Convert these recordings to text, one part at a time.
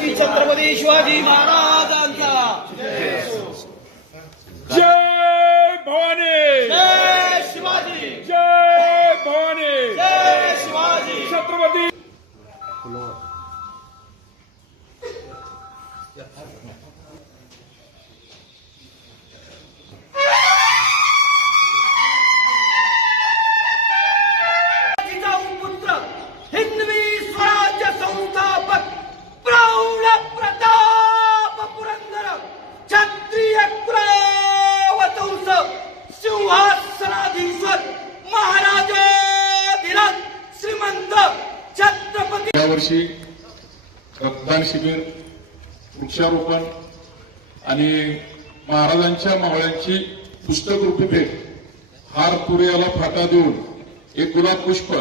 शिवाजी महाराजांचा. जय भवानी! जय शिवाजी! जय भवानी! जय शिवाजी! छत्रपती छत्रपती रक्तदान शिबिर वृक्षारोपण आणि महाराजांच्या मावळ्यांची पुस्तक रूपी भेट. हार पुऱ्याला फाटा देऊन एक गुलाब पुष्प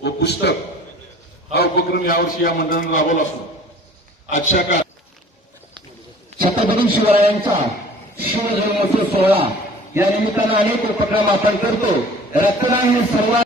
व पुस्तक हा उपक्रम यावर्षी या मंडळाने राबवला असून आजच्या काळात छत्रपती शिवरायांचा शिवजन्मोत्सव सोहळा या निमित्तानं अनेक उपक्रम आपण करतो. रक्तदान हे सर्वात